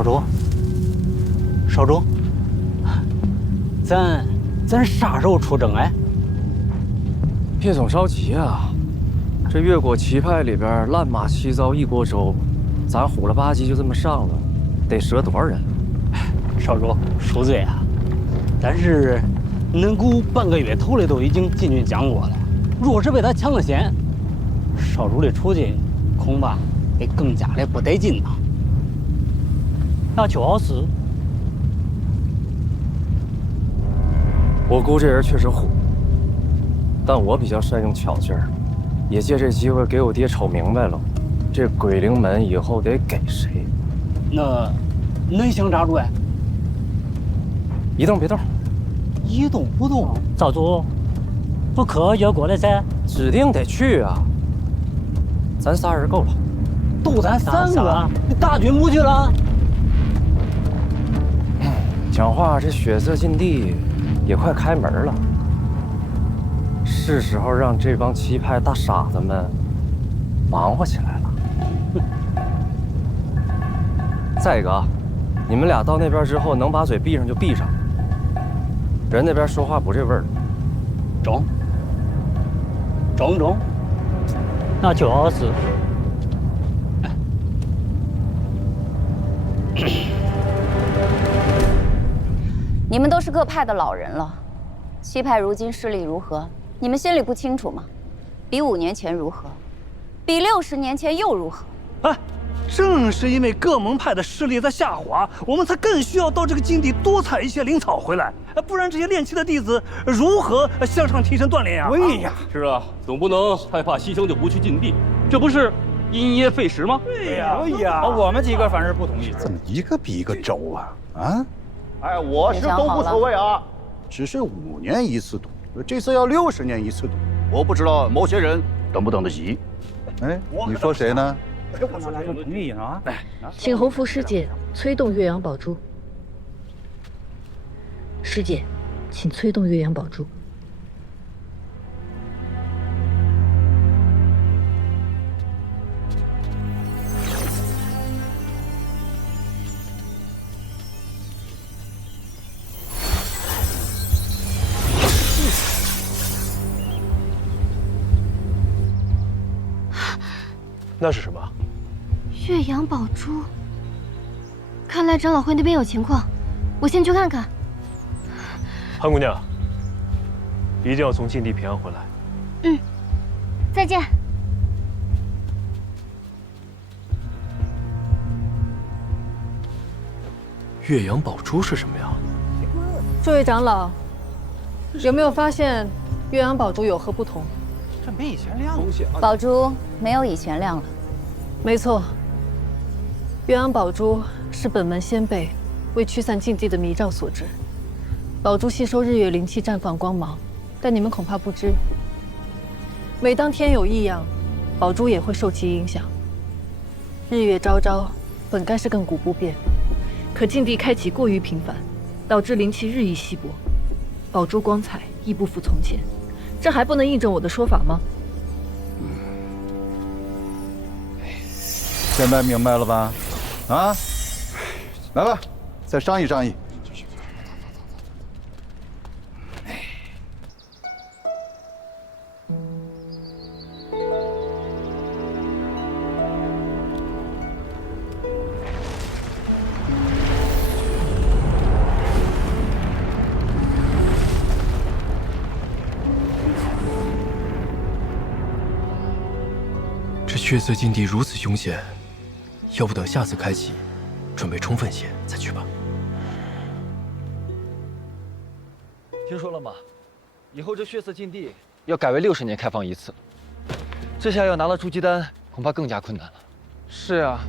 少主，少主，咱啥时候出征哎？别总着急啊，这越国旗派里边烂马齐糟一锅粥，咱虎了吧唧就这么上了，得折多少人？少主恕罪啊，但是恁姑半个月头里都已经进军讲过了，若是被他抢了先，少主的处境恐怕得更加的不得劲呐。那就是，我姑这人确实虎，但我比较善用巧劲儿，也借这机会给我爹瞅明白了，这鬼灵门以后得给谁。那恁想咋着呀？一动别动，一动不动。少主，不可越过来噻。指定得去啊！咱仨人够了，都咱3个，大军不去了。讲话这血色禁地也快开门了，是时候让这帮旗派大傻子们忙活起来了。再一个啊，你们俩到那边之后，能把嘴闭上就闭上，人那边说话不这味儿。中，那就是。你们都是各派的老人了，旗派如今势力如何？你们心里不清楚吗？比5年前如何？比60年前又如何？哎，正是因为各门派的势力在下滑，我们才更需要到这个禁地多采一些灵草回来，不然这些练气的弟子如何向上提升锻炼呀？对呀，是啊，总不能害怕牺牲就不去禁地，这不是因噎废食吗？对呀，我们几个反正不同意。怎么一个比一个轴啊？啊！哎，我是都无所谓啊，只是5年一次赌，这次要60年一次赌，我不知道某些人等不等得急。哎，你说谁呢？不同意啊！请洪福师姐催动岳阳宝珠。师姐，请催动岳阳宝珠。那是什么？岳阳宝珠。看来长老会那边有情况，我先去看看。潘姑娘，一定要从禁地平安回来。嗯，再见。岳阳宝珠是什么呀？诸位长老，有没有发现岳阳宝珠有何不同？这没以前亮了。宝珠没有以前亮了。没错，岳阳宝珠是本门先辈为驱散禁地的迷障所制。宝珠吸收日月灵气，绽放光芒，但你们恐怕不知，每当天有异样，宝珠也会受其影响。日月昭昭，本该是亘古不变，可禁地开启过于频繁，导致灵气日益稀薄，宝珠光彩亦不复从前。这还不能印证我的说法吗？现在明白了吧？啊，来吧，再商议商议。这血色禁地如此凶险，要不等下次开启，准备充分些再去吧。听说了吗？以后这血色禁地要改为60年开放一次，这下要拿到筑基丹，恐怕更加困难了。是啊，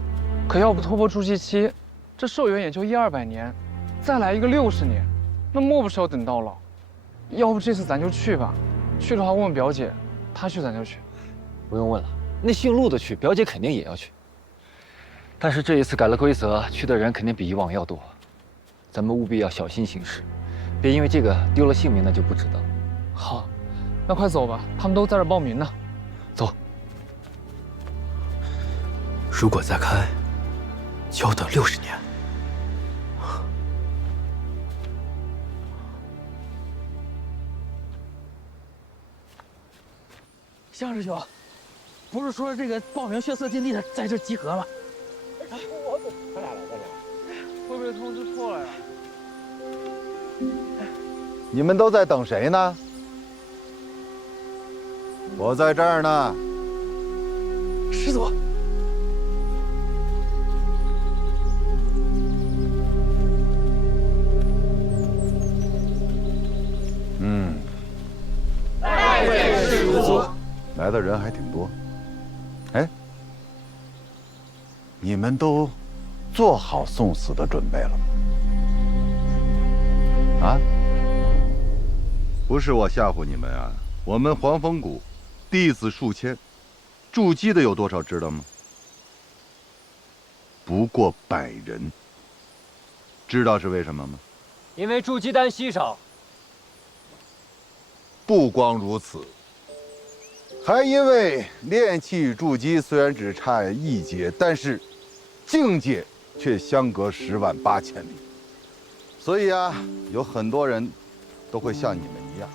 可要不突破筑基期，这寿元也就100-200年，再来一个60年，那莫不是要等到老？要不这次咱就去吧，去的话问问表姐，她去咱就去。不用问了。那姓陆的去，表姐肯定也要去。但是这一次改了规则，去的人肯定比以往要多，咱们务必要小心行事，别因为这个丢了性命，那就不值得。好，那快走吧，他们都在这报名呢。走。如果再开，就要等60年。向师兄，不是说这个报名血色禁地的在这集合吗？快点来，快点！会不会通知错了呀？你们都在等谁呢？我在这儿呢。师祖。拜见师祖。来的人还挺多。哎，你们都做好送死的准备了吗？啊？不是我吓唬你们啊！我们黄风谷弟子数千，筑基的有多少知道吗？不过100人。知道是为什么吗？因为筑基丹稀少。不光如此，还因为炼气筑基虽然只差1阶，但是境界却相隔10万8千里。所以啊，有很多人都会像你们一样，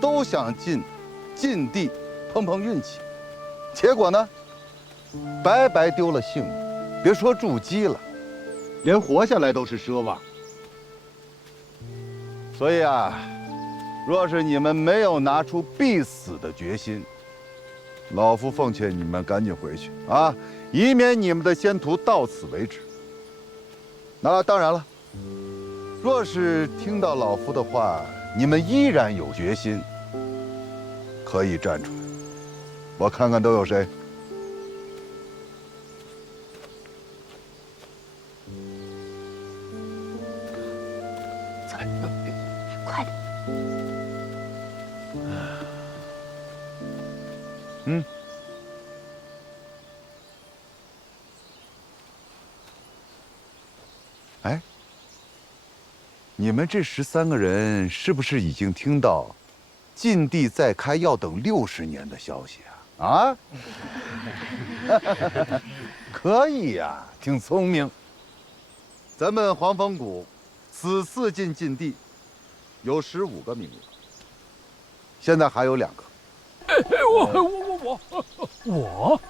都想进禁地碰碰运气，结果呢，白白丢了性命。别说筑基了，连活下来都是奢望。所以啊，若是你们没有拿出必死的决心，老夫奉劝你们赶紧回去啊，以免你们的仙途到此为止。那当然了，若是听到老夫的话，你们依然有决心，可以站出来。我看看都有谁。快点！哎，你们这13个人是不是已经听到禁地再开要等60年的消息啊？啊？可以呀，挺聪明。咱们黄风谷此次进禁地有15个名额，现在还有2个。我，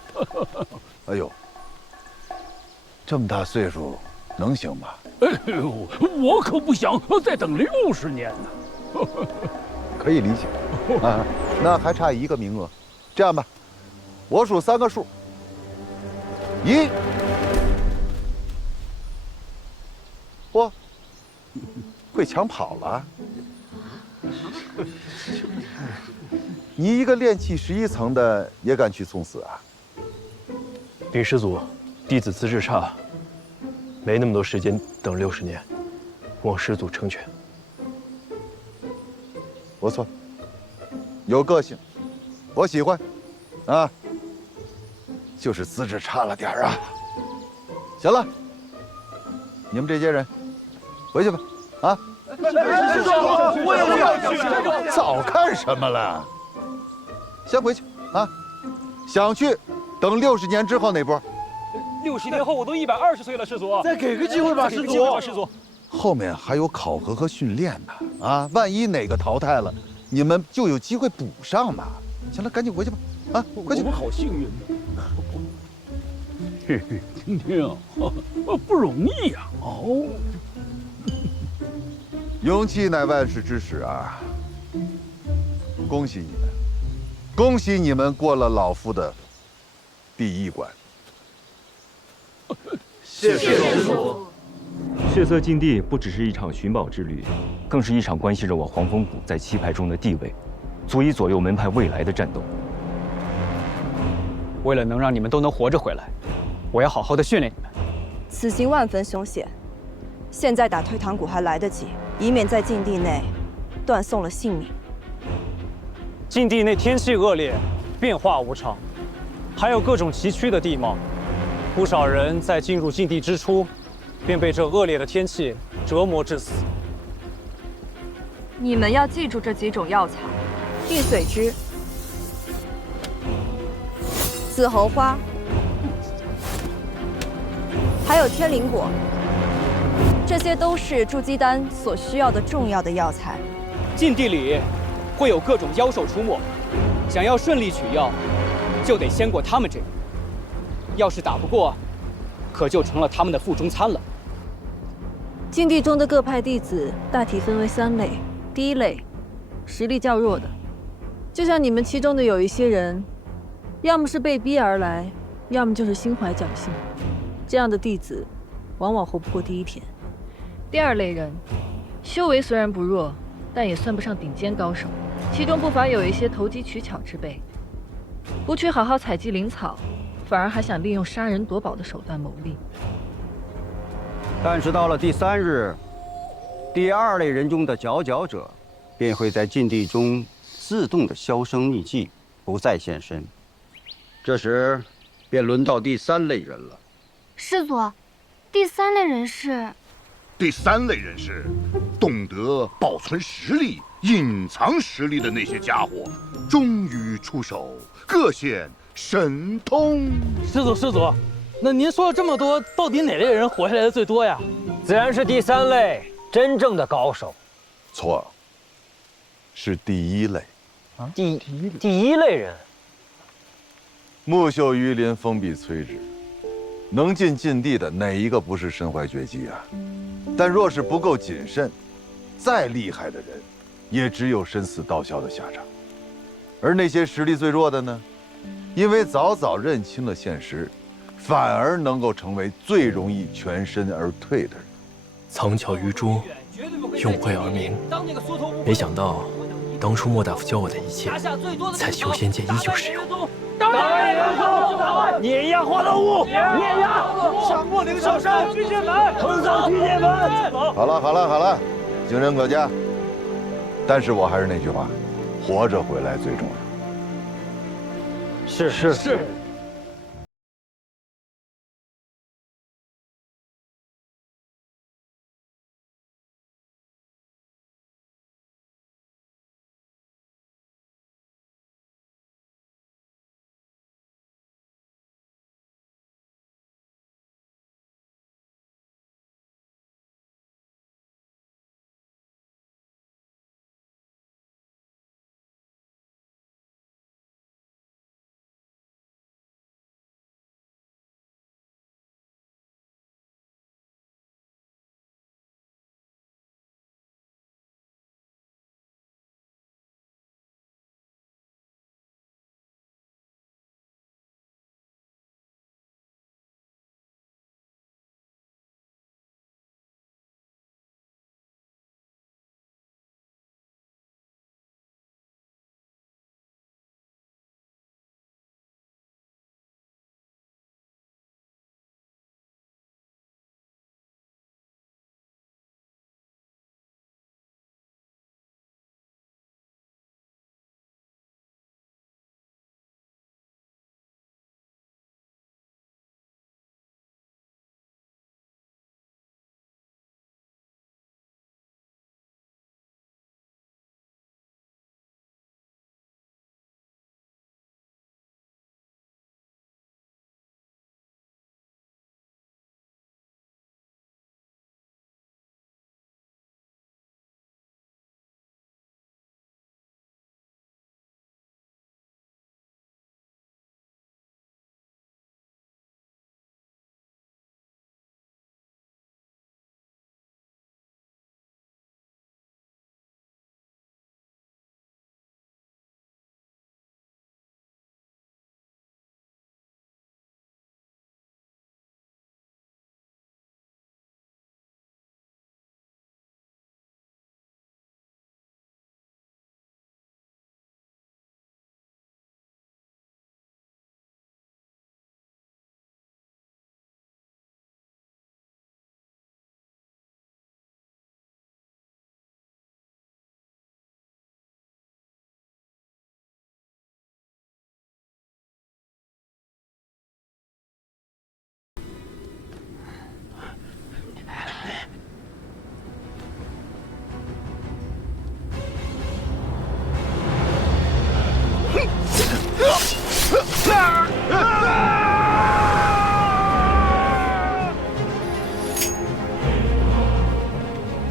哎呦，这么大岁数能行吗？哎呦，我可不想再等60年呢。可以理解啊，那还差1个名额。这样吧，我数3个数，1，嚯，会抢跑了。你一个炼气11层的也敢去送死啊？禀师祖，弟子资质差，没那么多时间等60年，望师祖成全。不错，有个性，我喜欢，啊，就是资质差了点儿啊。行了，你们这些人回去吧，啊。师叔，我也要去。早干什么了？先回去啊！想去，等60年之后那波。 60年后我都120岁了，师祖。再给个机会吧，师祖。师祖，后面还有考核和训练呢，啊，万一哪个淘汰了，你们就有机会补上嘛。行了，赶紧回去吧，啊，快去！我们好幸运呢。听听，不容易呀。哦，勇气乃万世之始啊！恭喜你们，恭喜你们过了老夫的第1关。 谢谢师祖。血色禁地不只是一场寻宝之旅，更是一场关系着我黄风谷在七派中的地位，足以左右门派未来的战斗。为了能让你们都能活着回来，我要好好的训练你们。此行万分凶险，现在打退堂鼓还来得及，以免在禁地内断送了性命。禁地内天气恶劣，变化无常，还有各种崎岖的地貌。 不少人在进入禁地之初，便被这恶劣的天气折磨致死。你们要记住这几种药材：地髓枝、紫侯花，还有天灵果。这些都是筑基丹所需要的重要的药材。禁地里会有各种妖兽出没，想要顺利取药，就得先过他们这关。要是打不过，可就成了他们的腹中餐了。禁地中的各派弟子大体分为3类。第一类，实力较弱的，就像你们其中的有一些人，要么是被逼而来，要么就是心怀侥幸。这样的弟子，往往活不过第1天。第2类人，修为虽然不弱，但也算不上顶尖高手，其中不乏有一些投机取巧之辈，不去好好采集灵草，反而还想利用杀人夺宝的手段牟利。但是到了第3日，第2类人中的佼佼者，便会在禁地中自动的销声匿迹，不再现身。这时，便轮到第3类人了。师祖，第3类人是？第3类人是懂得保存实力、隐藏实力的那些家伙，终于出手，各显神通。师祖，那您说了这么多，到底哪类人活下来的最多呀？自然是第3类真正的高手。错，是第1类。啊，第一类人。木秀于林，风必摧之。能进禁地的哪一个不是身怀绝技啊？但若是不够谨慎，再厉害的人，也只有身死道消的下场。而那些实力最弱的呢，因为早早认清了现实，反而能够成为最容易全身而退的人。藏巧于拙，用晦而明。没想到，当初莫大夫教我的一切，在修仙界依旧适用。碾压花刀屋，碾压上过灵兽山，巨剑门，横扫巨剑门。好了，经人可嘉。但是我还是那句话，活着回来最重要。是。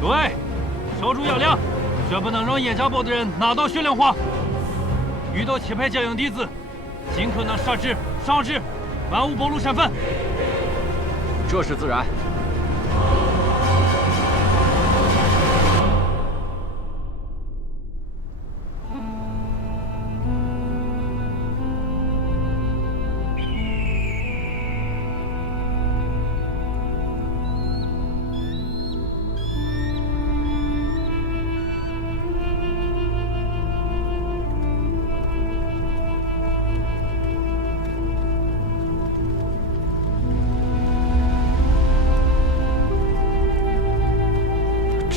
诸位，守住要领，绝不能让叶家堡的人拿到血莲花。遇到七派将营弟子，尽可能杀之、烧之，万勿暴露身份。这是自然。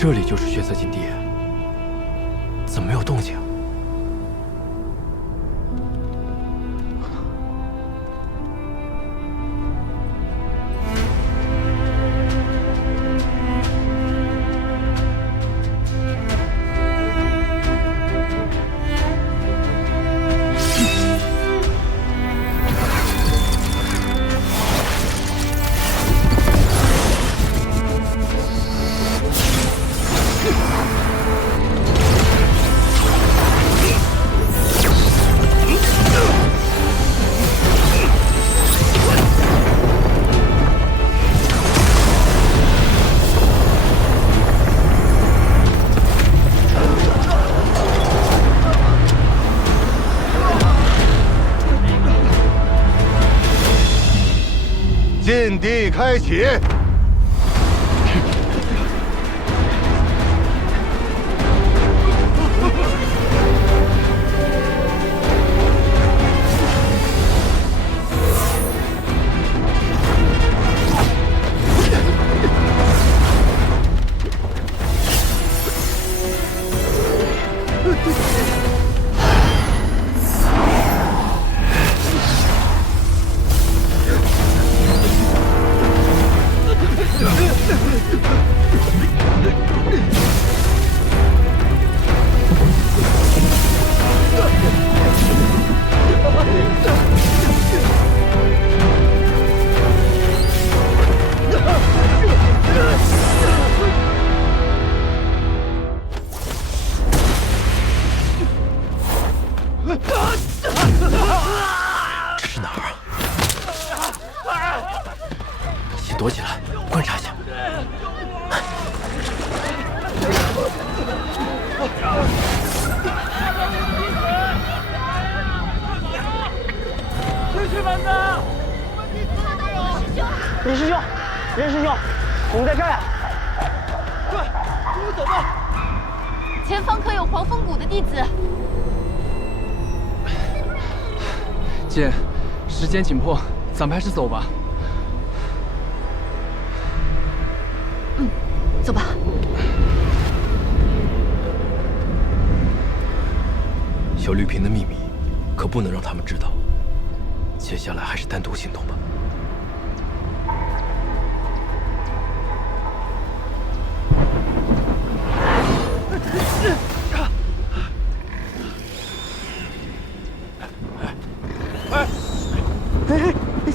这里就是血色禁地，怎么没有动静？禁地开启。这是哪儿啊？先躲起来，观察一下。退去板子！李师兄，任师兄，我们在这儿呀！快，跟我走吧。前方可有黄风谷的弟子。姐，时间紧迫，咱们还是走吧。走吧。小绿瓶的秘密，可不能让他们知道。接下来还是单独行动吧。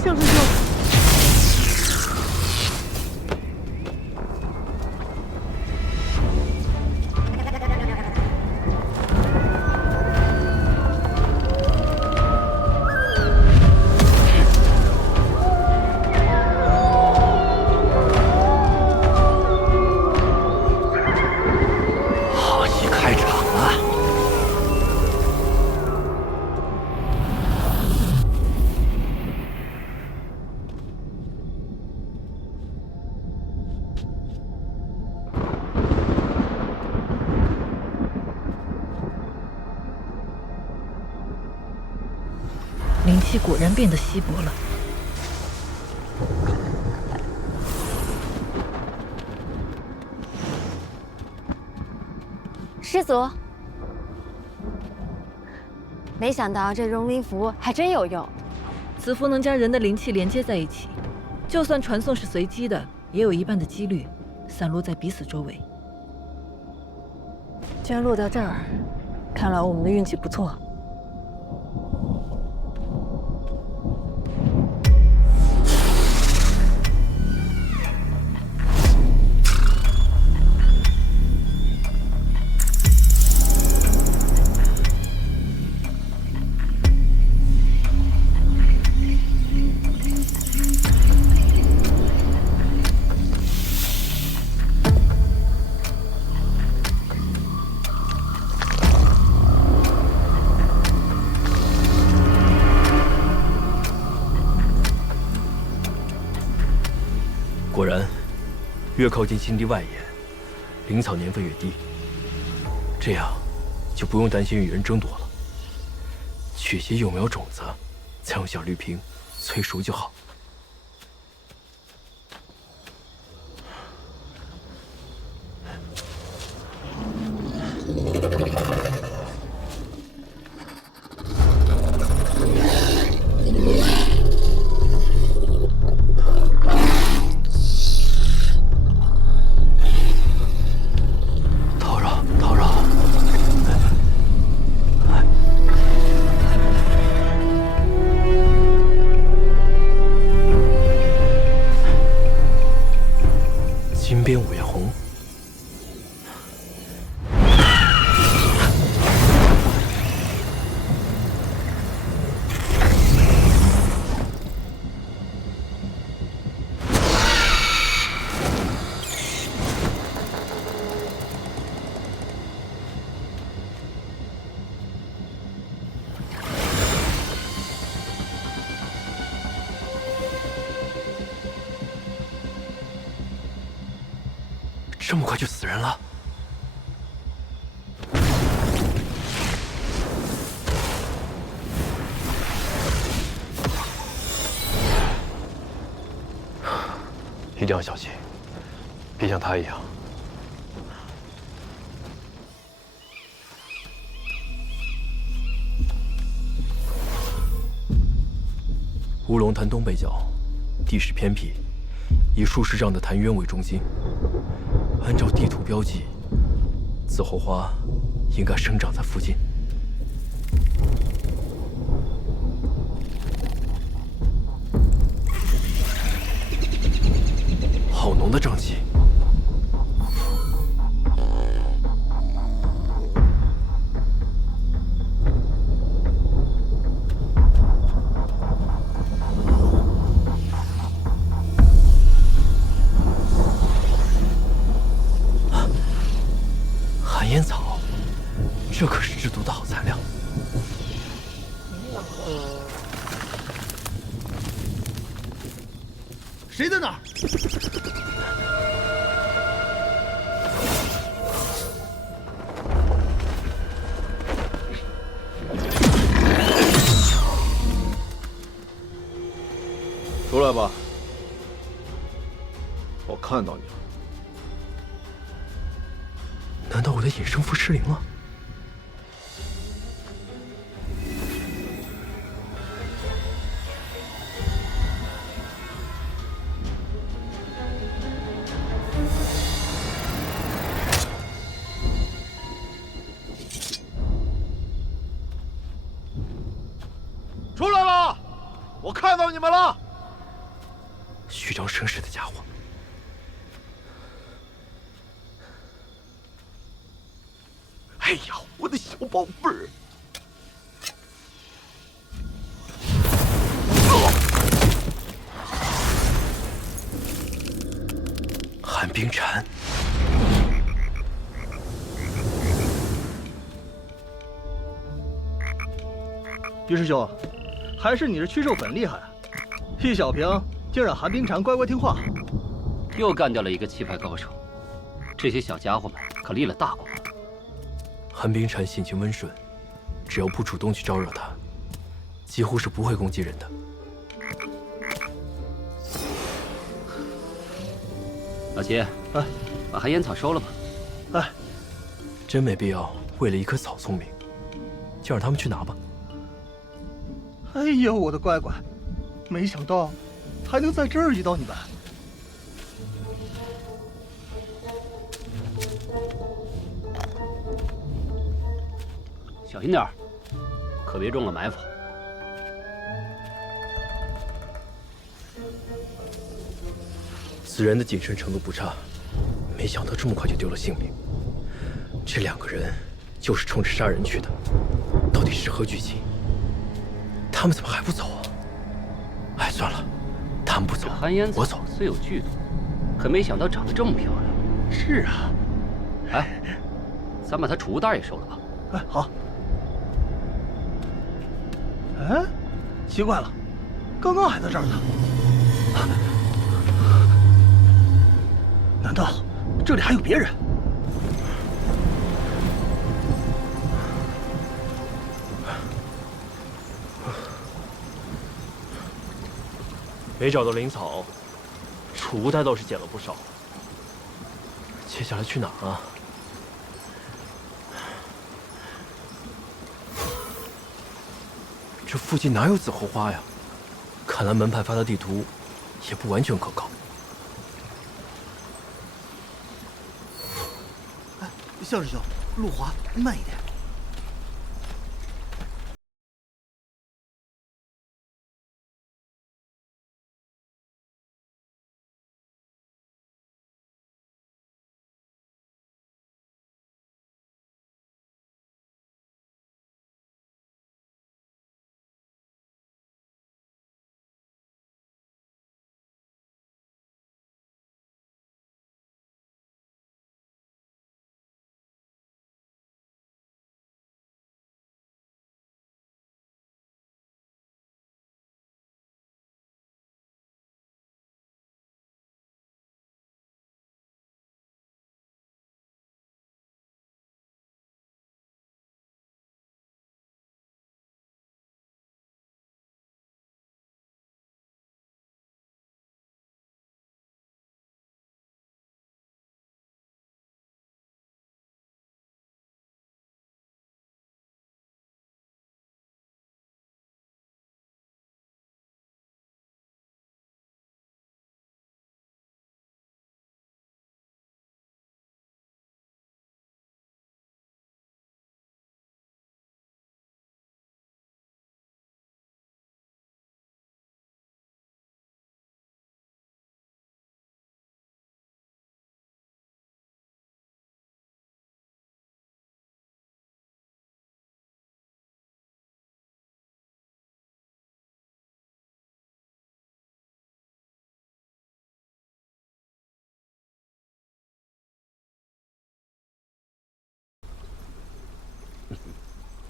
向师兄。好戏开场了。灵气果然变得稀薄了。师祖，没想到这融灵符还真有用。此符能将人的灵气连接在一起，就算传送是随机的，也有一半的几率散落在彼此周围。居然落到这儿，看来我们的运气不错。果然，越靠近禁地外沿，灵草年份越低。这样，就不用担心与人争夺了。取些幼苗种子，再用小绿瓶催熟就好。金边五叶红，这么快就死人了？一定要小心，别像他一样。乌龙潭东北角，地势偏僻，以数十丈的潭渊为中心。按照地图标记，紫红花应该生长在附近。好浓的瘴气！寒烟草，这可是制毒的好材料。谁在那儿？出来吧，我看到你了。难道我的隐身符失灵了？出来了，我看到你们了。虚张声势的家伙！哎呀，我的小宝贝儿！寒冰蝉，于师兄，还是你这驱兽粉厉害啊！一小瓶竟让寒冰蝉乖乖听话，又干掉了一个气派高手。这些小家伙们可立了大功。寒冰蝉性情温顺，只要不主动去招惹它，几乎是不会攻击人的。老齐，哎，把寒烟草收了吧。哎，真没必要为了一棵草聪明，就让他们去拿吧。哎呦，我的乖乖，没想到还能在这儿遇到你们。小心点儿，可别中了埋伏。此人的谨慎程度不差，没想到这么快就丢了性命。这两个人就是冲着杀人去的，到底是何居心？他们怎么还不走啊？哎，算了，他们不走，寒烟我走。虽有剧毒，可没想到长得这么漂亮。是啊。哎，咱把他储物袋也收了吧。哎，好。哎，奇怪了，刚刚还在这儿呢。这里还有别人。没找到灵草，储物袋倒是捡了不少。接下来去哪儿啊？这附近哪有紫红花呀？看来门派发的地图也不完全可靠。哎，肖师兄，路滑，慢一点。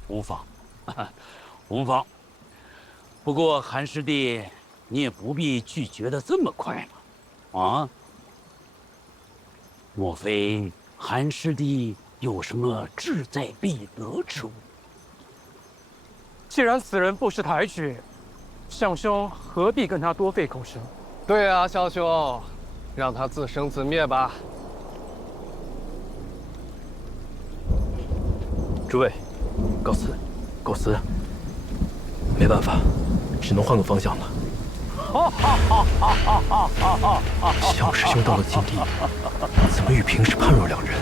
无妨，无妨。不过韩师弟，你也不必拒绝的这么快嘛，啊？莫非韩师弟有什么志在必得之物？既然此人不识抬举，相兄何必跟他多费口舌？对啊，小兄，让他自生自灭吧。诸位，告辞，告辞。没办法，只能换个方向了。小师兄到了禁地，怎么与平时判若两人？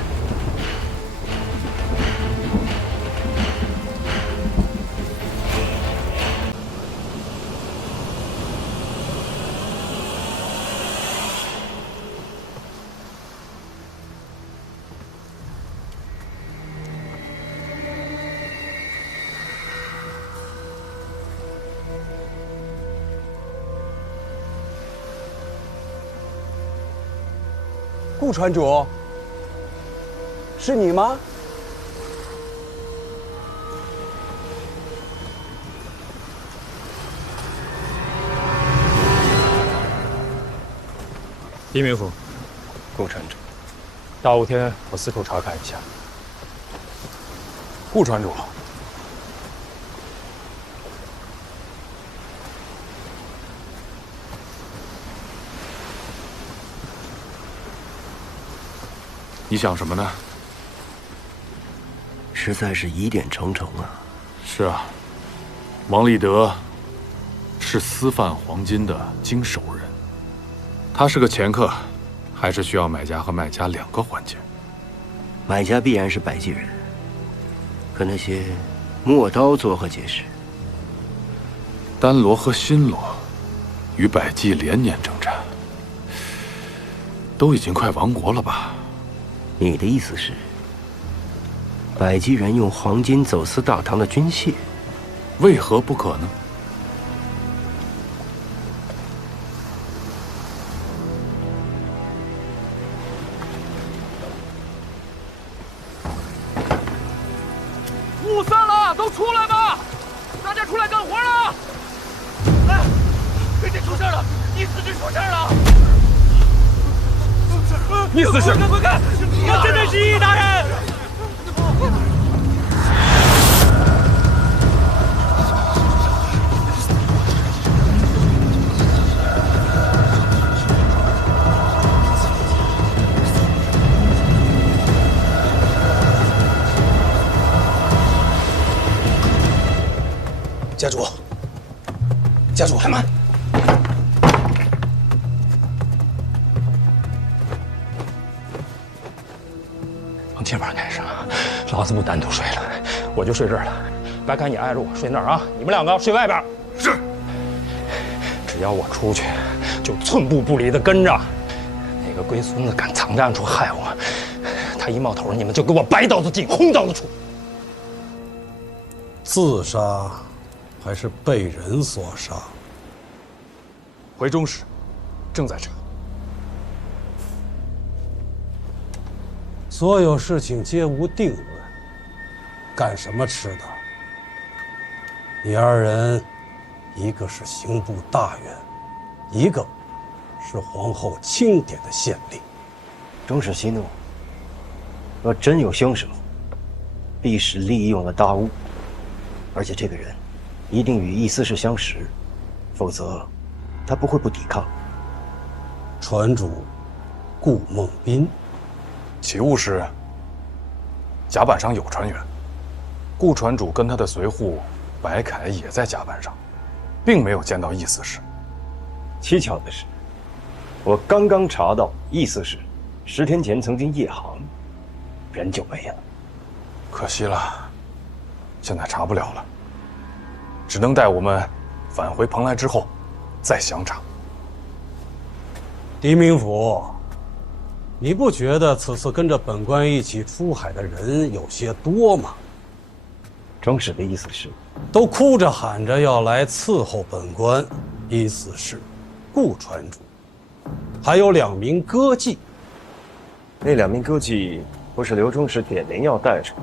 顾传主，是你吗？黎明府，顾传主，大雾天，我四处查看一下。顾传主，你想什么呢？实在是疑点重重啊。是啊，王立德是私贩黄金的经手人，他是个掮客，还是需要买家和卖家两个环节。买家必然是百济人，可那些陌刀作何解释？丹罗和新罗与百济连年征战，都已经快亡国了吧？你的意思是，百济人用黄金走私大唐的军械？为何不可呢？雾散了，都出来吧！大家出来干活了！哎，北京出事了！一死军出事了！逆死士！快看，那真的是易大人！家主，家主，开门！从今晚开始，老子不单独睡了，我就睡这儿了。白开，你挨着我睡那儿啊！你们两个睡外边。是。只要我出去，就寸步不离的跟着。那个龟孙子敢藏在暗处害我，他一冒头，你们就给我白刀子进，红刀子出。自杀。 还是被人所杀。回中使，正在查。所有事情皆无定论，干什么吃的？你二人，一个是刑部大员，一个是皇后钦点的县令。中使息怒，若真有凶手，必是利用了大雾，而且这个人。 一定与易思氏相识，否则他不会不抵抗。船主顾梦斌，起雾时，甲板上有船员，顾船主跟他的随护白凯也在甲板上，并没有见到易思氏。蹊跷的是，我刚刚查到易思氏10天前曾经夜航，人就没了。可惜了，现在查不了了。 只能待我们返回蓬莱之后，再详查。狄明府，你不觉得此次跟着本官一起出海的人有些多吗？中使的意思是，都哭着喊着要来伺候本官，意思是顾船主，还有2名歌妓。那2名歌妓不是刘中使点名要带上？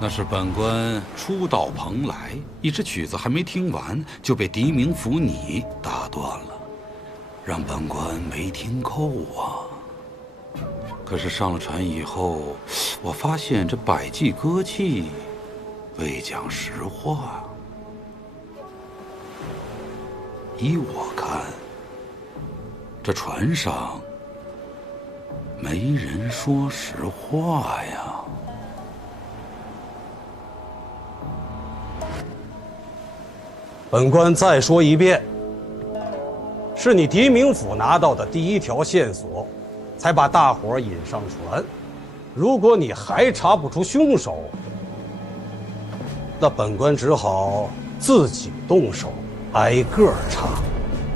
那是本官初到蓬莱，一支曲子还没听完，就被狄明府你打断了，让本官没听够啊。可是上了船以后，我发现这百计歌妓未讲实话。依我看，这船上没人说实话呀。 本官再说一遍，是你狄明府拿到的第1条线索，才把大伙儿引上船。如果你还查不出凶手，那本官只好自己动手，挨个查。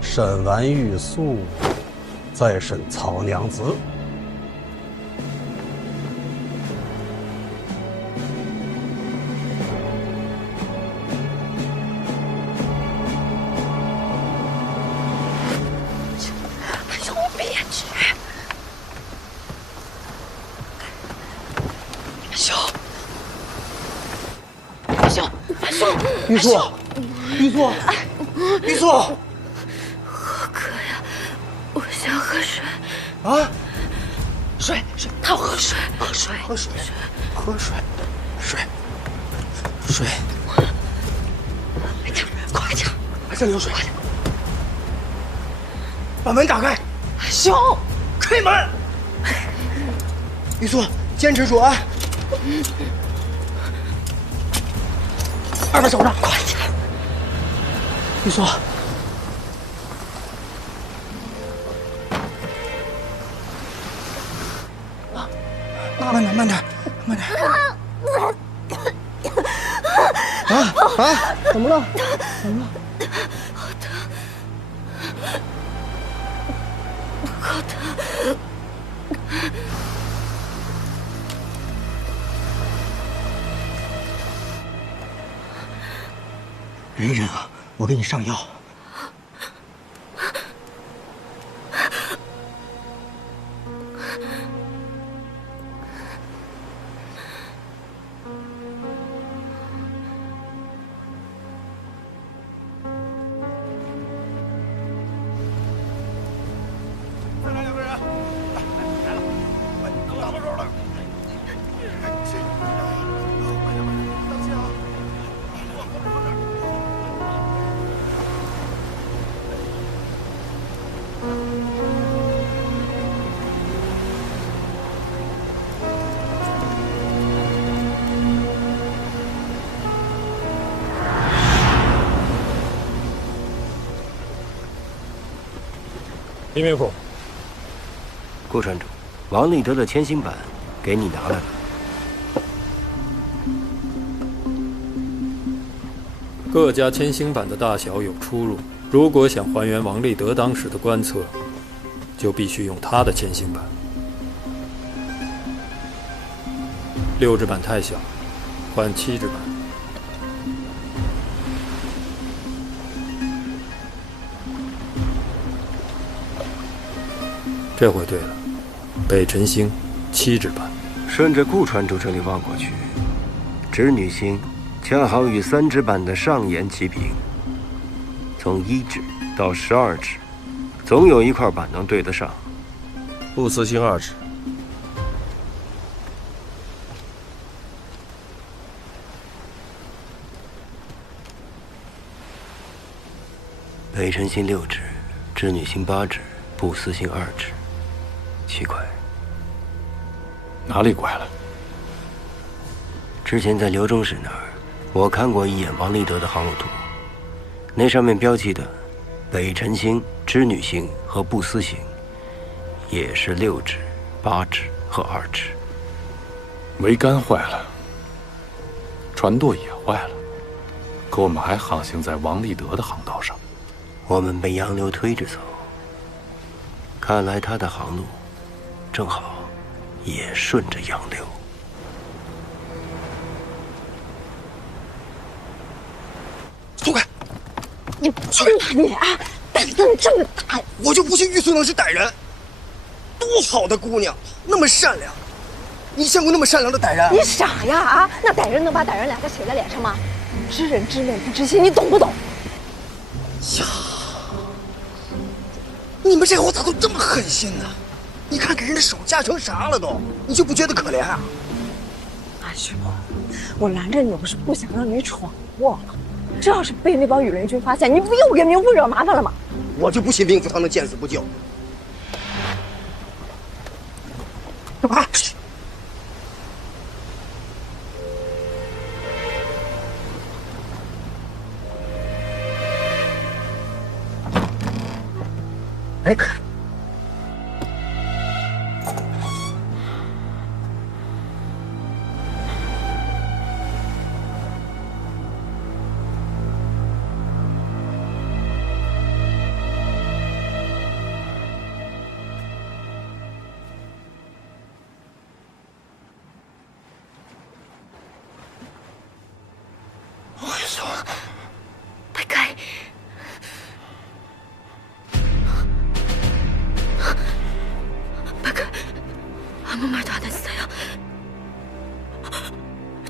审完玉素，再审曹娘子。 玉素，玉素，玉素，好渴呀，我想喝水。啊，水，他要喝水，喝水，喝水，喝水，水，快点，还剩流水，快点，把门打开。兄，开门。玉素，坚持住啊！ 2把手上，快点！玉素，慢点，慢点，慢点。怎么了？怎么了？好疼，好疼。忍忍啊，我给你上药。再来2个人。黎明府，顾传主，王立德的签行板给你拿来了。各家签行板的大小有出入，如果想还原王立德当时的观测，就必须用他的签行板。6指板太小，换7指板。这回对了，北辰星7指板。顺着顾传主这里望过去，织女星恰好与3指板的上沿齐平，从1指到12指，总有一块板能对得上。不辞星2指。北辰星6指，织女星8指，不死星2指，奇怪，哪里怪了？之前在刘忠使那儿，我看过一眼王立德的航路图，那上面标记的北辰星、织女星和不死星，也是6指、8指和2指。桅杆坏了，船舵也坏了，可我们还航行在王立德的航道上。我们被洋流推着走，看来他的航路正好也顺着洋流。松开！你去哪里啊？胆子这么大！我就不信玉素能是歹人。多好的姑娘，那么善良，你见过那么善良的歹人？你傻呀啊！那歹人能把歹人2个写在脸上吗？知人知面不知心，你懂不懂？呀！你们这伙咋都这么狠心呢？你看给人的手夹成啥了都，你就不觉得可怜啊？阿雪，我拦着你，我是不想让你闯祸了。这要是被那帮羽林军发现，你不又给冥府惹麻烦了吗？我就不信冥府他能见死不救。干嘛？哎，我跟你说，白开。아무 말도 안 했어요.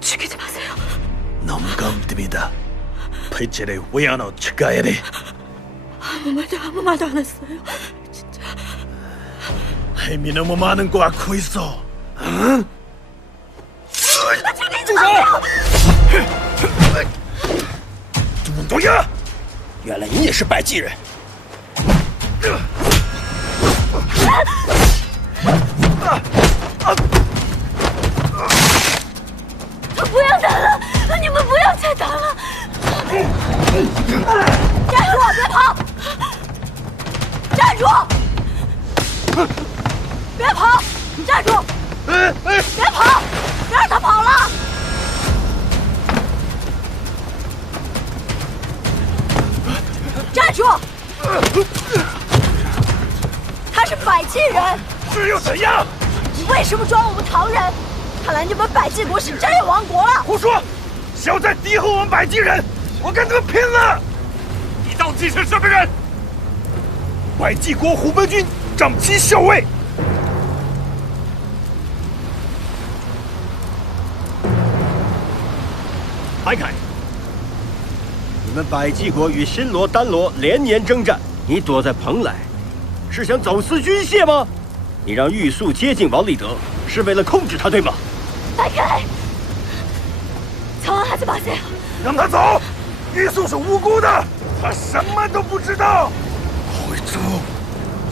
죽이지 마세요. 농감듭니다. 팔찌를 위안으로 çı가야 돼. 아무 말도 안 했어요. 진짜. 햄이 너무 많은 거 갖고 있어. 응? 죽이지 마세요. 杜东阳，原来你也是百济人。不要打了！你们不要再打了！站住！别跑！站住！别跑！你站住！别跑！别让他跑了！站住！他是百济人。这又怎样？你为什么抓我们唐人？看来你们百济国是真有亡国了！胡说！小在敌后我们百济人，我跟他们拼了！你到底是什么人？百济国虎贲军长期校尉。白凯，你们百济国与新罗、丹罗连年征战，你躲在蓬莱，是想走私军械吗？你让玉素接近王立德，是为了控制他，对吗？白凯，천하지마세요让他走！玉素是无辜的，他什么都不知道。会走，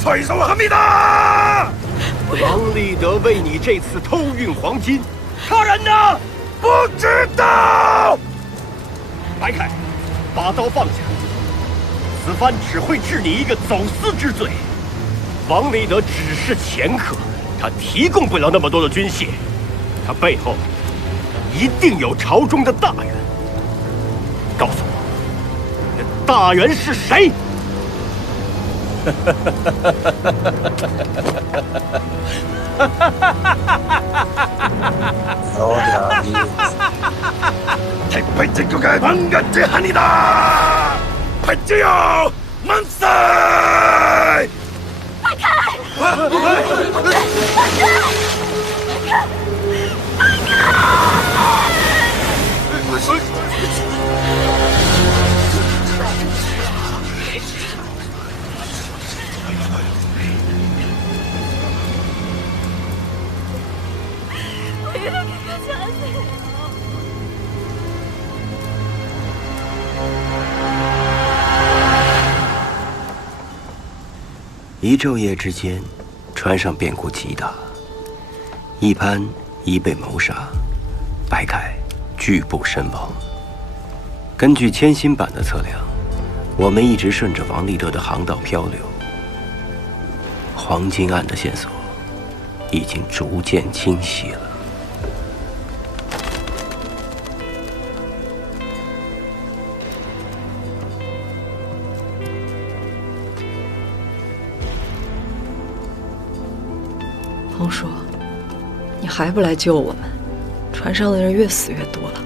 철성합니다！王立德为你这次偷运黄金，他人呢？不知道。白凯，把刀放下，此番只会治你一个走私之罪。王离德只是掮客，他提供不了那么多的军械，他背后一定有朝中的大人。告诉我，那大人是谁？만세! 摆开！摆开！一昼夜之间，船上变故极大。一潘已被谋杀，白凯拒步身亡。根据千心版的测量，我们一直顺着王立德的航道漂流，黄金案的线索已经逐渐清晰了。彭叔，你还不来救我们？船上的人越死越多了。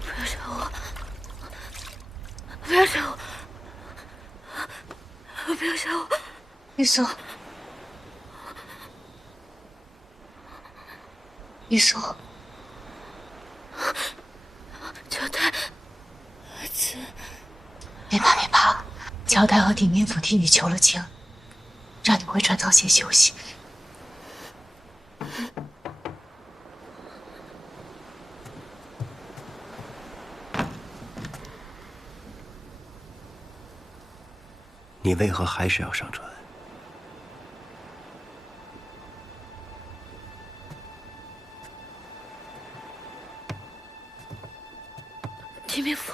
不要杀我！不要杀我！不要杀我！玉松。 玉松，交代，儿子，别怕别怕，交代和鼎明府替你求了情，让你回船舱先休息。你为何还是要上船？ 铁面府，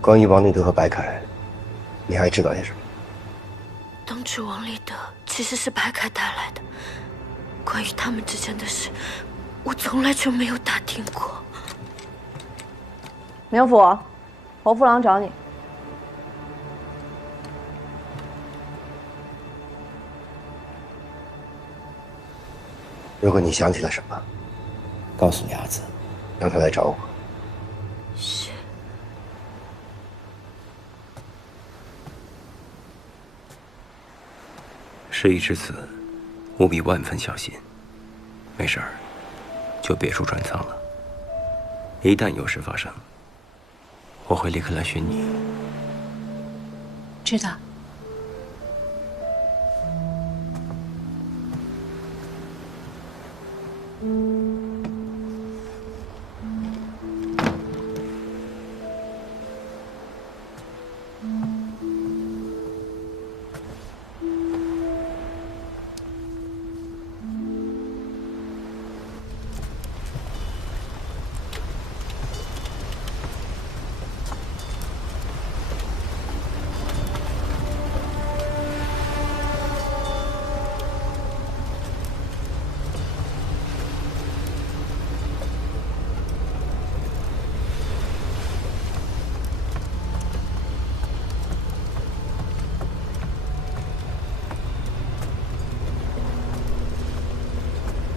关于王立德和白凯，你还知道些什么？当初王立德其实是白凯带来的，关于他们之间的事，我从来就没有打听过。明府，侯副郎找你。 如果你想起了什么，告诉伢子，让他来找我。是。事已至此，务必万分小心。没事儿，就别出船舱了。一旦有事发生，我会立刻来寻你。知道。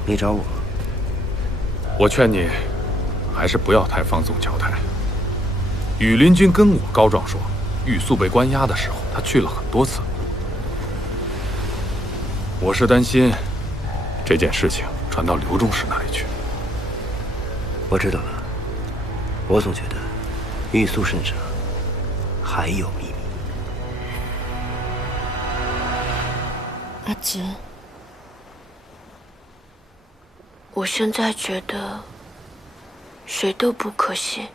你找我？我劝你，还是不要太放纵交代。羽林军跟我告状说，玉素被关押的时候，他去了很多次。我是担心这件事情传到刘仲士那里去。我知道了。我总觉得玉素身上还有秘密。阿紫。 我现在觉得，谁都不可信。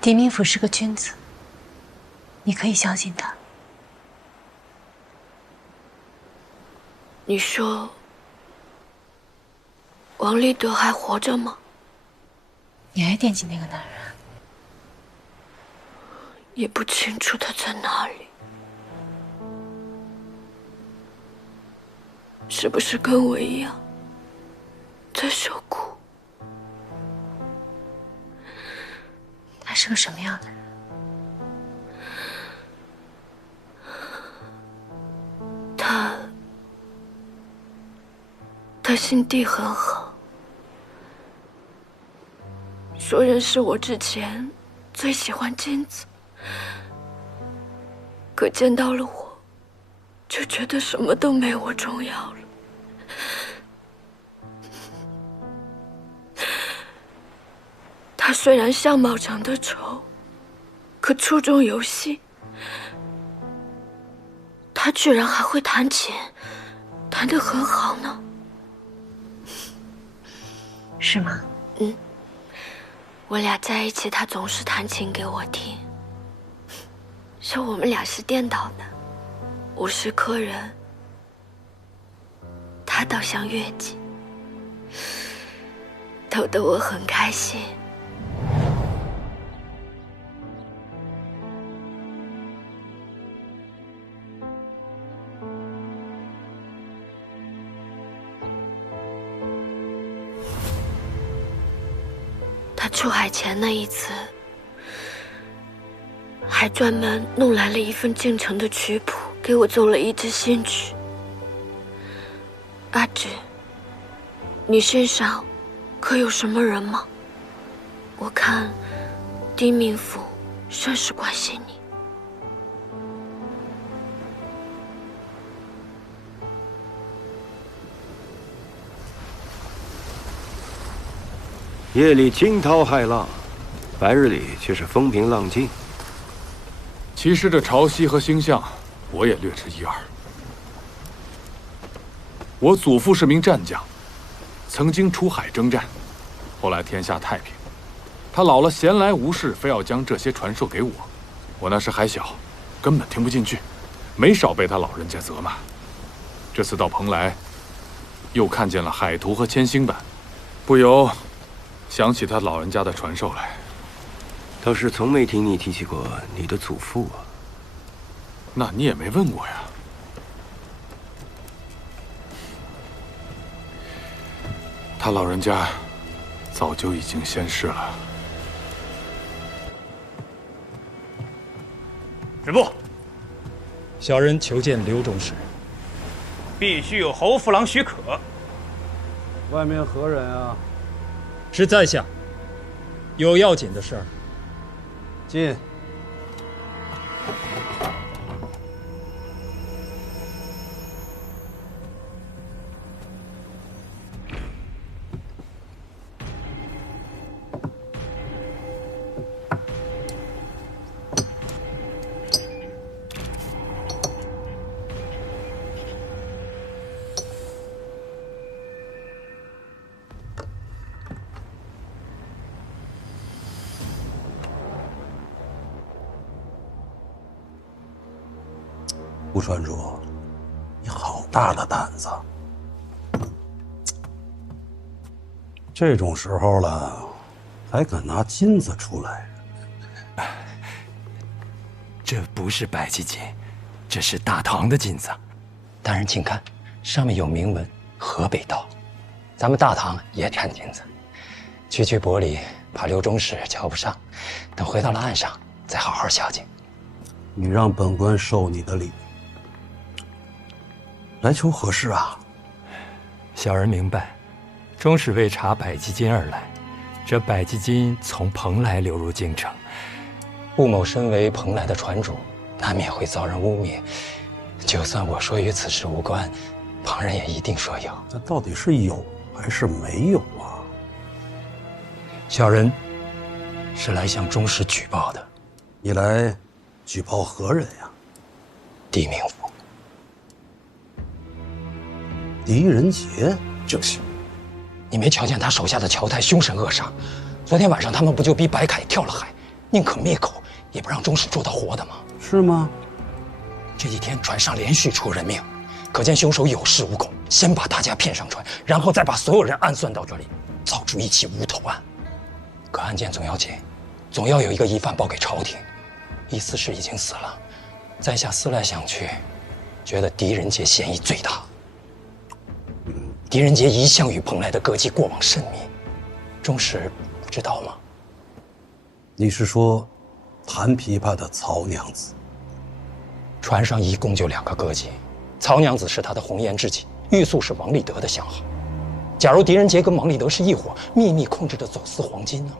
狄明府是个君子，你可以相信他。你说，王立德还活着吗？你还惦记那个男人？也不清楚他在哪里，是不是跟我一样在受苦？他是个什么样的人？他心地很好，说认识我之前最喜欢金子，可见到了我，就觉得什么都没我重要了。他虽然相貌长得丑，可粗中有细。他居然还会弹琴，弹得很好呢。是吗？嗯，我俩在一起，他总是弹琴给我听，说我们俩是颠倒的，50颗人，他倒像乐器，逗得我很开心。他出海前那一次，还专门弄来了一份进城的曲谱，给我奏了一支新曲。阿芷，你身上可有什么人吗？我看丁明府甚是关心你。夜里惊涛骇浪，白日里却是风平浪静。其实这潮汐和星象，我也略知一二。我祖父是名战将，曾经出海征战，后来天下太平。他老了闲来无事，非要将这些传授给我。我那时还小，根本听不进去，没少被他老人家责骂。这次到蓬莱，又看见了海图和千星版，不由想起他老人家的传授来。倒是从没听你提起过你的祖父啊。那你也没问过呀。他老人家早就已经仙逝了。止步！小人求见刘中士。必须有侯副郎许可。外面何人啊？是在下，有要紧的事儿。进。顾传主，你好大的胆子！这种时候了，还敢拿金子出来？这不是百济金，这是大唐的金子。大人请看，上面有铭文“河北道”。咱们大唐也产金子，区区薄礼，怕刘中士瞧不上。等回到了岸上，再好好孝敬。你让本官受你的礼。来求何事啊？小人明白，中士为查百济金而来。这百济金从蓬莱流入京城，顾某身为蓬莱的船主，难免会遭人污蔑。就算我说与此事无关，旁人也一定说有。那到底是有还是没有啊？小人是来向中士举报的。你来举报何人呀？狄明府。狄仁杰？正是。你没瞧见他手下的乔太凶神恶煞？昨天晚上他们不就逼白凯跳了海，宁可灭口也不让钟使捉到活的吗？是吗？这几天船上连续出人命，可见凶手有恃无恐，先把大家骗上船，然后再把所有人暗算到这里，造出一起无头案。可案件总要结，总要有一个疑犯报给朝廷。易思氏已经死了，在下思来想去，觉得狄仁杰嫌疑最大。狄仁杰一向与蓬莱的歌姬过往甚密，钟使不知道吗？你是说弹琵琶的曹娘子？船上一共就2个歌姬，曹娘子是他的红颜知己，玉素是王立德的相好。假如狄仁杰跟王立德是一伙，秘密控制着走私黄金呢？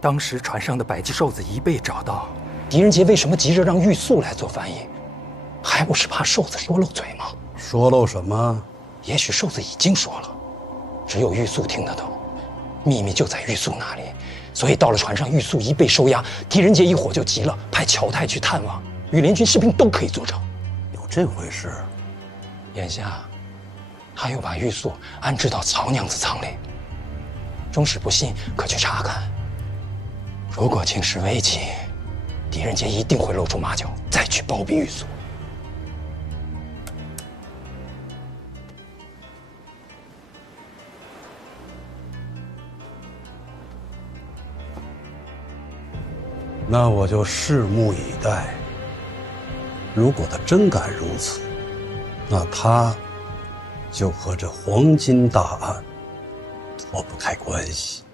当时船上的百济瘦子一被找到，狄仁杰为什么急着让玉素来做翻译？还不是怕瘦子说漏嘴吗？说漏什么？也许瘦子已经说了，只有玉素听得懂。秘密就在玉素那里，所以到了船上，玉素一被收押，狄仁杰一伙就急了，派乔泰去探望，羽联军士兵都可以作证。有这回事？眼下，他又把玉素安置到曹娘子舱里。钟使不信，可去查看。如果情势危急，狄仁杰一定会露出马脚，再去包庇玉素。那我就拭目以待。如果他真敢如此，那他就和这黄金大案脱不开关系。